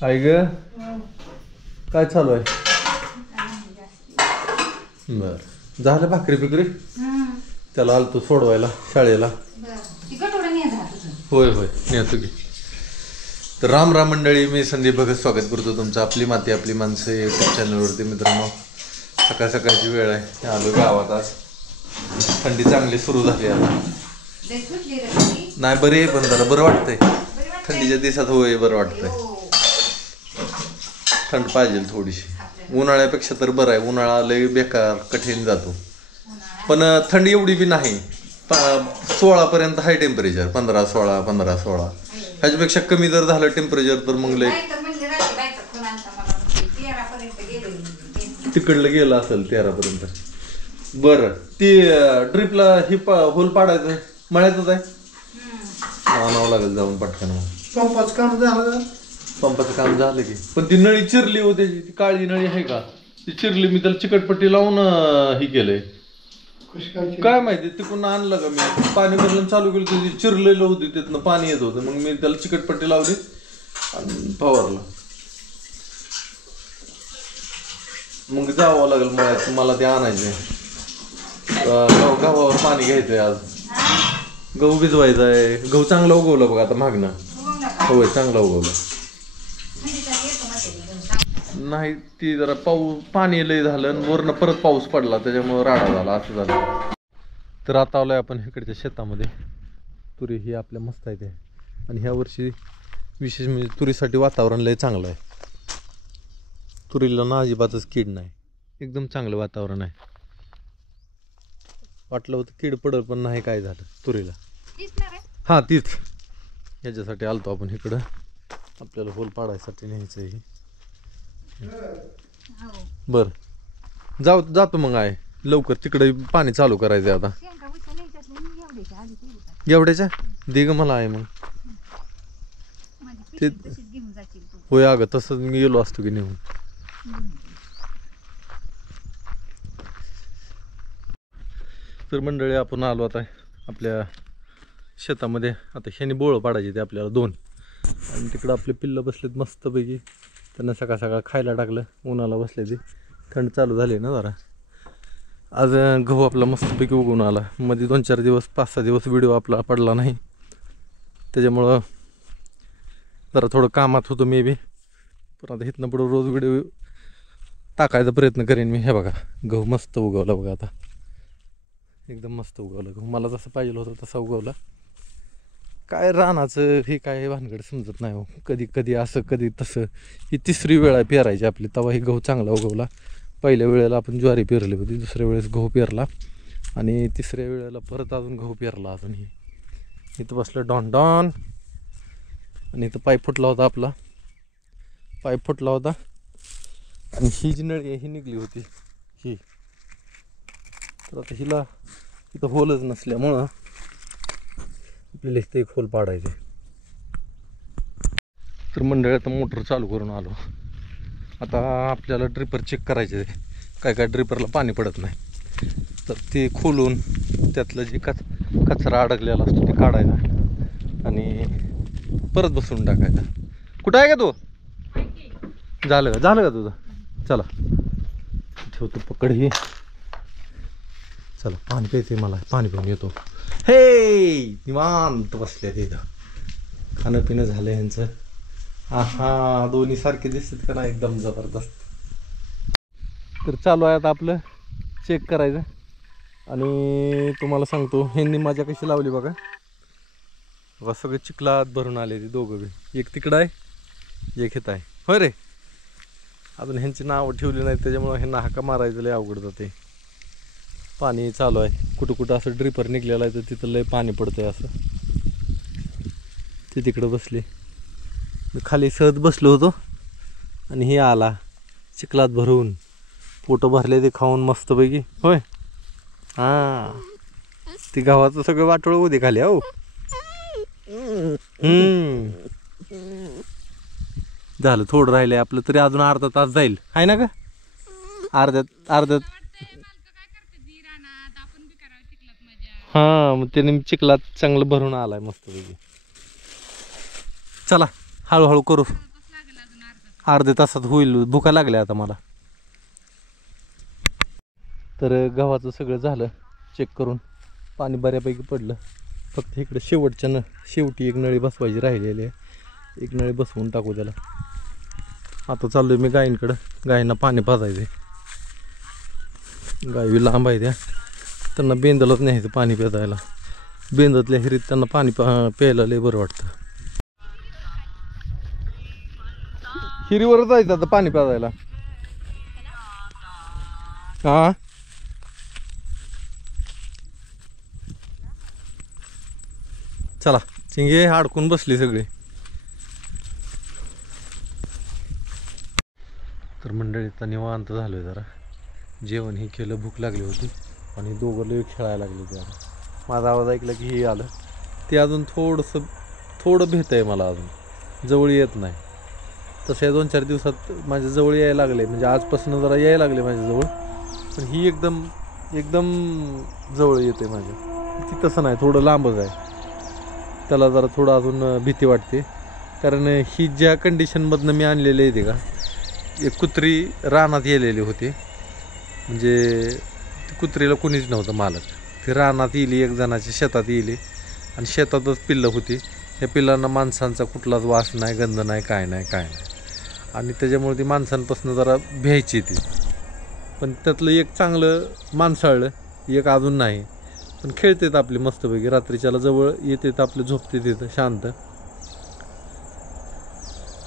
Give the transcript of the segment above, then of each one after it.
आई ग काय चालू आहे? बर झालं भाकरी बिकरी? त्याला आलतो सोडवायला शाळेला. होय होय नेतो की. तर राम राम मंडळी, मी संदीप भगत स्वागत करतो तुमचं आपली माती आपली माणसं यूट्यूब चॅनलवरती. मित्रांनो, सकाळ सकाळची वेळ आहे, आलो गावात. आज थंडी चांगली सुरू झाली आता. नाही बरी आहे, पण जरा बरं वाटतंय थंडीच्या दिवसात. होय बरं वाटतंय, थंड पाहिजे थोडीशी. उन्हाळ्यापेक्षा तर बरं आहे, उन्हाळा लय बेकार कठीण जातो. पण थंडी एवढी बी नाही. 16पर्यंत हाय टेम्परेचर, 15-16 ह्याच्यापेक्षा कमी जर झालं टेम्परेचर तर मग लय तिकडलं गेलं असेल 13पर्यंत. बरं ती ड्रिपला ही होल पाडायचं मळ्यातच आहे, आणावं लागेल जाऊन पटकन. पंपाचं काम झालं? पंपाचं काम झालं की, पण ती नळी चिरली होती, ती काळी नळी आहे का ती चिरली. मी त्याला चिकटपट्टी लावून ही केलंय, काय माहिती तिकडून आणलं का मी. पाणी भरलं चालू केलं तर चिरलेलं होती, तिथनं पाणी येत होतं. मग मी त्याला चिकटपट्टी लावली आणि फवारला. मग जावं लागेल मळ्यात, मला ते आणायचंय. गव्हावर पाणी घ्यायचंय आज. गहू भिजवायचा आहे. गहू चांगला उगवला बघा आता मागणं. होय चांगला उगवला. नाही ती जरा पाणी लय झालं आणि वरनं परत पाऊस पडला, त्याच्यामुळे राडा झाला, असं झालं. तर आता आलोय आपण इकडच्या शेतामध्ये. तुरी ही आपल्या मस्त आहे ते. आणि ह्या वर्षी विशेष म्हणजे तुरीसाठी वातावरण लय चांगलं आहे. तुरीला ना अजिबातच कीड नाही, एकदम चांगलं वातावरण आहे. वाटलं होतं कीड पडल, पण नाही, काय झालं तुरीला. हां तीच, ह्याच्यासाठी आलतो आपण इकडं. आपल्याला होल पाडायसाठी न्यायचं आहे. बर जातो मग. आहे लवकर तिकडे पाणी चालू करायचं आता. एवढ्याच्या दे ग मला. आहे मग ते होय अगं, तसंच मी गेलो असतो की नेऊन. तर मंडळी, आपण आलो आता आपल्या शेतामध्ये. आता ह्याने बोळं पाडायचे ते आपल्याला 2. आणि तिकडं आपले पिल्लं बसलेत मस्तपैकी. त्यांना सकाळ सकाळ खायला टाकलं, उन्हाला बसले ते. थंड चालू झाली ना जरा. आज गहू आपला मस्तपैकी उगवून आला. मध्ये 2-4 दिवस 5-6 दिवस व्हिडिओ आपला पडला नाही, त्याच्यामुळं जरा थोडं कामात होतो मी बी. पण आता इथनं पुढं रोज व्हिडिओ टाकायचा प्रयत्न करेन मी. हे बघा गहू मस्त उगवला बघा, आता एकदम मस्त उगवलं गहू. मला जसं पाहिजे होतं तसा उगवला. काय रानाचं हे काय भानगड समजत नाही हो. कधी कधी असं कधी तसं. ही 3री वेळ आहे पेरायची आपली, तेव्हा ही गहू चांगला उगवला. पहिल्या वेळेला आपण ज्वारी पेरली होती, दुसऱ्या वेळेस गहू पेरला, आणि 3ऱ्या वेळेला परत अजून गहू पेरला. अजून ही इथं बसलं डॉन डॉन. आणि इथं पाईप फुटला होता, आपला पाईप फुटला होता. आणि ही जी नळी ही निघली होती ही. तर आता हिला इथं होलच नसल्यामुळं आपल्याला इथं एक होल पाडायचे. तर मंडळी, आता मोटर चालू करून आलो. आता आपल्याला ड्रिपर चेक करायचे. काय काय ड्रिपरला पाणी पडत नाही, तर ते खोलून त्यातलं जे कचरा अडकलेला असतो ते काढायचा आणि परत बसवून टाकायचा. कुठं आहे का तू? झालं का तुझं? चला ठेवतो पकड ही. चला पाणी प्यायचे मला, पाणी पिऊन येतो. हे निवांत बसले तिथं, खाणं पिणं झालं यांचं. हा दोन्ही सारखे दिसतात का नाही, एकदम जबरदस्त. तर चालू आहे आता आपलं चेक करायचं. आणि तुम्हाला सांगतो, ह्यांनी माझ्या कशी लावली बघा. सगळे चिखलात भरून आले ते दोघं बी. एक तिकडं आहे, एक इथं आहे. होय रे, अजून ह्यांची नावं ठेवली नाही, त्याच्यामुळे ह्यांना हाका मारायचं लय अवघड जाते. पाणी चालू आहे, कुठं कुठं असं ड्रिपर निघलेलं आहे, तर तिथं लय पाणी पडतंय असं. ते तिकडं बसले, मी खाली सहज बसलो होतो आणि हे आला चिखलात भरून. पोटं भरले ते खाऊन मस्तपैकी. होय हां, ती गव्हाचं सगळं वाटोळं होते खाली. हो झालं, थोडं राहिले आपलं, तरी अजून अर्धा तास जाईल. आहे ना का? अर्ध्यात हां, मग त्याने चिखलात चांगलं भरून आलाय मस्तपैकी. चला हळूहळू करू. अर्ध्या तासात होईल. भुका लागल्या आता मला. तर गव्हाचं सगळं झालं चेक करून. पाणी बऱ्यापैकी पडलं. फक्त इकडे शेवटी एक नळी बसवायची राहिलेली आहे. एक नळी बसवून टाकू त्याला. आता चाललोय मी गायींकडं. गायींना पाणी पाजायचं. गायी लांब आहे त्या. त्यांना बेंदलच न्यायचं पाणी प्यायला. बेंदतल्या हिरीत त्यांना पाणी प्यायला लय बरं वाटतं. हिरीवर जायचं आता पाणी प्यायला. हा चला. चिंगे अडकून बसली सगळी. तर मंडळीचा निवांत झालोय जरा. जेवण ही केलं. भूक लागली होती आणि दोघं लय खेळायला लागले ते. माझा आवाज ऐकला की हे आलं. ते अजून थोडं भीत आहे मला. अजून जवळ येत नाही. तसं या 2-4 दिवसात माझ्या जवळ यायला लागले. म्हणजे आजपासून जरा यायला लागले माझ्याजवळ. पण ही एकदम जवळ येते माझ्या. ती तसं नाही, थोडं लांबच आहे. त्याला जरा थोडं अजून भीती वाटते. कारण ही ज्या कंडिशनमधनं मी आणलेली आहे ते का, एक कुत्री रानात गेलेली होती. म्हणजे कुत्रीला कोणीच नव्हतं मालक. ती रानात येली, एक जणाच्या शेतात येली आणि शेतातच पिल्लं होती. ह्या पिल्लांना माणसांचा कुठलाच वास नाही, गंध नाही, काय नाही. आणि त्याच्यामुळे ती माणसांपासून जरा भ्यायची ती. पण त्यातलं एक चांगलं माणसाळलं, एक अजून नाही. पण खेळतात आपली मस्तपैकी. रात्रीच्याला जवळ येतात आपले, झोपते तिथं शांत.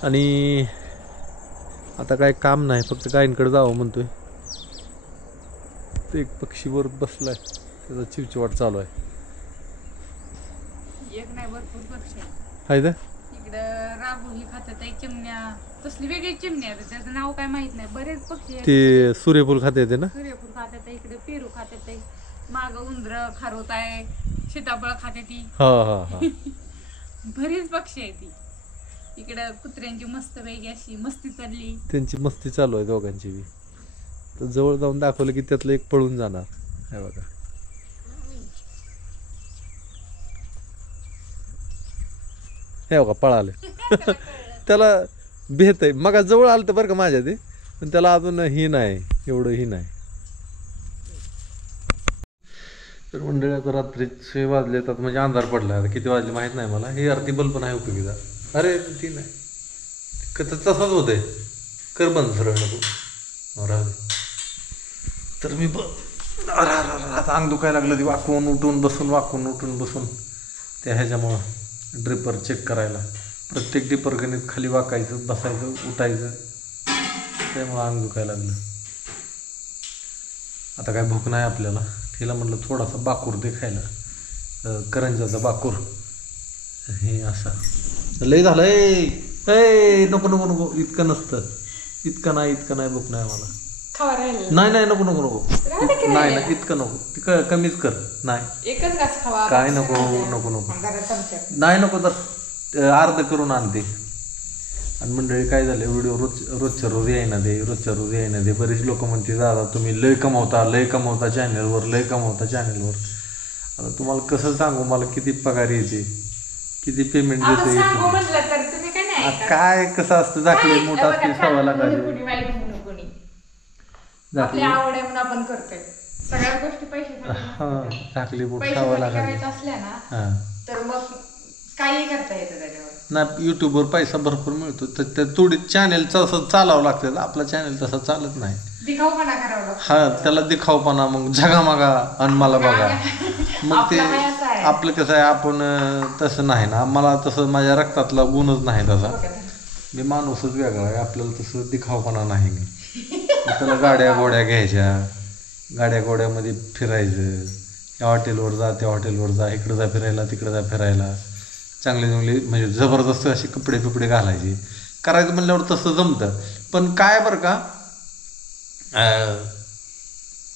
आणि आता काय काम नाही, फक्त गायींकडे जावं म्हणतोय. ते एक पक्षीवर बसलाय, त्याचा चिवचिवाट चालू आहे. एक नाही, भरपूर पक्षी आहे का इकडं. राबोही खात्यात आहे, चिमण्या. तसली वेगळी चिमणी आहे, त्याचं नाव काय माहित नाही. बरेच पक्षी आहेत. ते सूर्यफूल खाते येते ना. सूर्यफूल खात्यात आहे इकडे, पेरू खात्यात आहे, माग उंदर खारोत आहे, सीताफळ खाते ती. हा बरीच पक्षी आहे ती. इकडं कुत्र्यांची मस्त वेगळी अशी मस्ती चालली. त्यांची मस्ती चालू आहे दोघांची बी. तर जवळ जाऊन दाखवलं की त्यातलं एक पळून जाणार. हे बघा, हे बघा पळाले. त्याला भेट आहे. मग जवळ आलं तर बरं का माझ्या ते. पण त्याला अजून ही नाही, एवढं ही नाही. तर मंडळी आता रात्रीचे वाजले तर म्हणजे अंधार पडला. आता किती वाजले माहित नाही मला. हे आरती बल्ब पण आहे उपयोगीचा. अरे ती नाही, तसाच होत आहे. कर बंद सरळ नको राहू दे. तर मी आता अंग दुखायला लागलं. ती वाकवून उठून बसून त्या ह्याच्यामुळं ड्रिपर चेक करायला. प्रत्येक ड्रिपर गणित खाली वाकायचं, बसायचं, उठायचं. त्यामुळं अंग दुखायला लागलं. आता काय भूक नाही आपल्याला. तिला म्हटलं थोडासा बाकूर दे खायला, करंजाचा बाकूर. हे असा लय झालं. ए नको इतकं नसतं. इतकं नाही भूक नाही मला. नाही नको नाही इतकं नको. ती कमीच कर. नाही एकच घास खावा. काय नको नाही नको. तर अर्ध करून आणते. आणि मंडळी काय झालं, व्हिडिओ रोजच्या रोज येईना दे. बरेच लोक म्हणते दादा तुम्ही लय कमवता चॅनलवर. आता तुम्हाला कसं सांगू, मला किती पगार येते, किती पेमेंट देते. काय कसं असतं, दाखले मोठा असते, सव्वा लाखाची आपली आवड आहे म्हणून आपण करतोय सगळ्या गोष्टी. पैसे दाखले मोठ 6 लाखाची असल्या ना तर मग काही करता येतं त्याच्यावर. ना युट्यूबवर पैसा भरपूर मिळतो. तर त्या थोडी चॅनेल तसं चालावं लागतं. आपला चॅनेल तसा चालत नाही. दिखावपणा करावा लागतो. हा त्याला दिखावपणा. मग जगामागा आणि मला बघा. मग ते आपलं कसं आहे, आपण तसं नाही ना. मला तसं माझ्या रक्तातला गुणच नाही तसा. मी माणूसच वेगळा आहे. आपल्याला तसं दिखावपणा नाही. त्याला गाड्या घोड्या घ्यायच्या, गाड्या घोड्यामध्ये फिरायचं. या हॉटेलवर जा, त्या हॉटेलवर जा, इकडं जा फिरायला, तिकडं जा फिरायला. चांगले म्हणजे जबरदस्त असे कपडे घालायचे. करायचं म्हणल्यावर तसं जमतं. पण काय बरं का,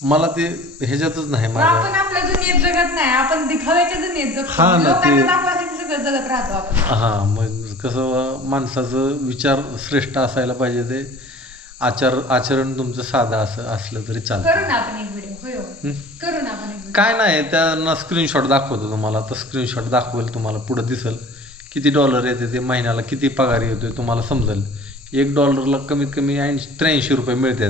मला ते ह्याच्यातच नाही. आपण आपल्या दुनियेत जगत नाही, आपण दिखाव्याच्या दुनियेत जगतो. हा ना, ते दाखवायसाठी सगळं जगत राहतो आपण. हा मग कसं माणसाचं विचार श्रेष्ठ असायला पाहिजे. ते आचरण तुमचं साधं असलं तरी चालतं. करू ना आपण एक व्हिडिओ. करू ना आपण एक. काय नाही, त्यांना स्क्रीनशॉट दाखवतो तुम्हाला. तर स्क्रीनशॉट दाखवेल तुम्हाला, पुढं दिसेल किती डॉलर येते ते, महिन्याला किती पगार येतोय तुम्हाला समजेल. $1 कमीत कमी 83 रुपये मिळते.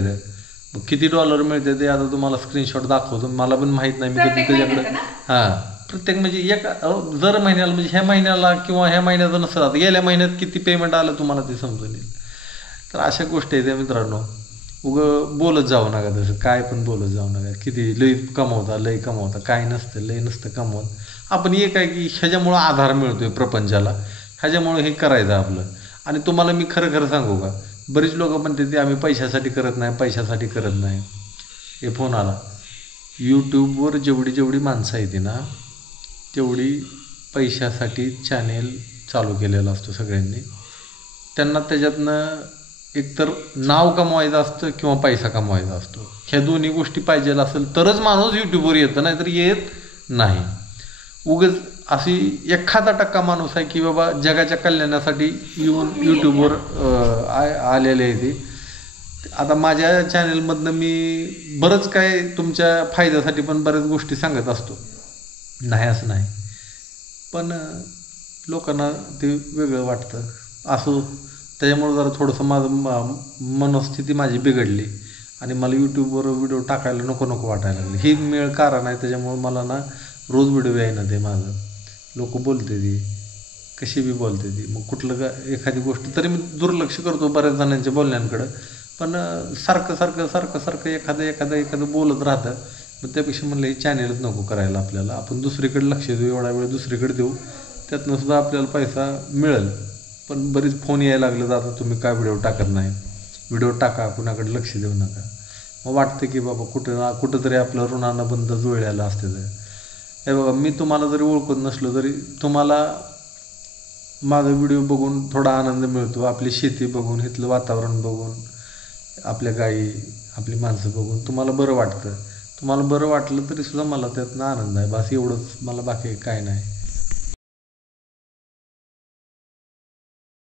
मग किती डॉलर मिळते ते आता तुम्हाला स्क्रीनशॉट दाखवतो. मला पण माहीत नाही, मी कधी प्रत्येक त्याच्याकडे महिन्याचं ना? हां प्रत्येक म्हणजे दर महिन्याला म्हणजे ह्या महिन्याला किंवा ह्या महिन्याचं नसेल, आता गेल्या महिन्यात किती पेमेंट आलं तुम्हाला ते समजून येईल. तर अशा गोष्टी आहेत मित्रांनो. बोलत जाऊ नका तसं, काय पण बोलत जाऊ नका. किती लई कमवता काय नसतं, लई नसतं कमवत. आपण एक आहे की ह्याच्यामुळं आधार मिळतोय प्रपंचाला, ह्याच्यामुळं हे करायचं आपलं. आणि तुम्हाला मी खरं सांगू का, बरीच लोक म्हणते ते आम्ही पैशासाठी करत नाही. हे फोन आला. यूट्यूबवर जेवढी माणसं आहे ती ना, तेवढी पैशासाठी चॅनेल चालू केलेला असतो सगळ्यांनी. त्यांना त्याच्यातनं एकतर नाव कमवायचं असतं किंवा पैसा कमवायचा असतो. ह्या दोन्ही गोष्टी पाहिजे असेल तरच माणूस यूट्यूबवर येतं, नाहीतर येत नाही. उगाच अशी 1% माणूस आहे की बाबा जगाच्या कल्याणासाठी येऊन यूट्यूबवर आलेले आहे ते. आता माझ्या चॅनेलमधनं मी बरंच काय तुमच्या फायद्यासाठी पण बऱ्याच गोष्टी सांगत असतो, नाही असं नाही. पण लोकांना ते वेगळं वाटतं असं. त्याच्यामुळं जरा थोडंसं माझं मनस्थिती माझी बिघडली आणि मला यूट्यूबवर व्हिडिओ टाकायला नको वाटायला लागले. ही मेळ कारण आहे. त्याच्यामुळं मला ना रोज व्हिडिओ येईना ते माझं. लोक बोलते ती कशी बी बोलते ती. मग कुठलं एखादी गोष्ट तरी मी दुर्लक्ष करतो बऱ्याच जणांच्या बोलण्याकडं. पण सारखं एखादं बोलत राहतं. मग त्यापेक्षा म्हणलं हे चॅनेलच नको करायला आपल्याला. आपण दुसरीकडे लक्ष देऊ, एवढा वेळ दुसरीकडे देऊ, त्यातनं सुद्धा आपल्याला पैसा मिळेल. पण बरीच फोन यायला लागले आता तुम्ही काय व्हिडिओ टाकत नाही, व्हिडिओ टाका, कुणाकडे लक्ष देऊ नका. मग वाटतं की बाबा कुठं तरी आपलं ऋणानं बंद जुळलेलं असते. हे बाबा मी तुम्हाला जरी ओळखत नसलो तरी तुम्हाला माझा व्हिडिओ बघून थोडा आनंद मिळतो. आपली शेती बघून, इथलं वातावरण बघून, आपल्या गायी, आपली माणसं बघून तुम्हाला बरं वाटतं. तुम्हाला बरं वाटलं तरी सुद्धा मला त्यातनं आनंद आहे. बस एवढंच, मला बाकी काय नाही.